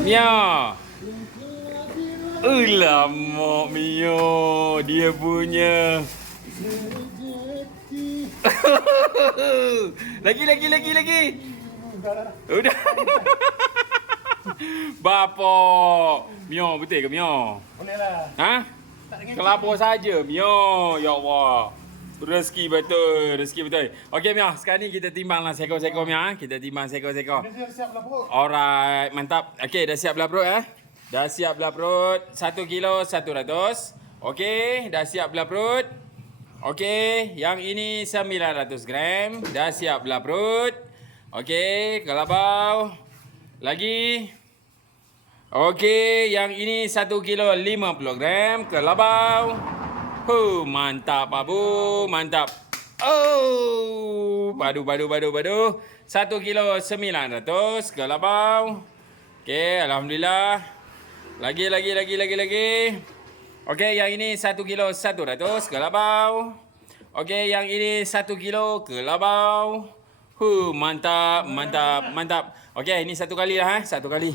Mia. Alamak Mio, dia punya. lagi. Udah. Bapa. Mio, betul ke Mio? Boleh lah. Ha? Tak dengan Kelabur saja Mio. Ya Allah. Rezeki betul. Okey Mia, sekarang ni kita timbanglah seekor-seekor Mia. Kita timbang seekor-seekor. Dia siap lah perut. Alright, mantap. Okey, dah siap belah perut Dah siap belah perut. 1 kilo 100. Okey, dah siap belah perut. Okey, yang ini 900 gram. Dah siap belah perut. Okey, kelabau. Lagi. Okey, yang ini 1 kilo 50 gram. Kelabau. Mantap Abu, mantap. Oh, padu. 1 kilo 900 kelabau. Okey, alhamdulillah. Lagi. Okey, yang ini 1 kilo 100 kelabau. Okey, yang ini 1 kilo kelabau. Mantap. Okey, ini satu kali lah satu kali.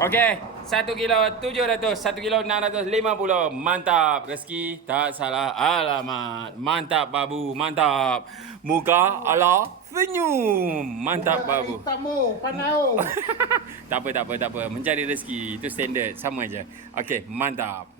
Okey, 1 kilo 700, 1 kilo 650. Mantap, rezeki tak salah alamat. Mantap babu, mantap. Muka ala senyum. Mantap babu. Tamu, panau. Tak apa. Mencari rezeki itu standard, sama aja. Okey, mantap.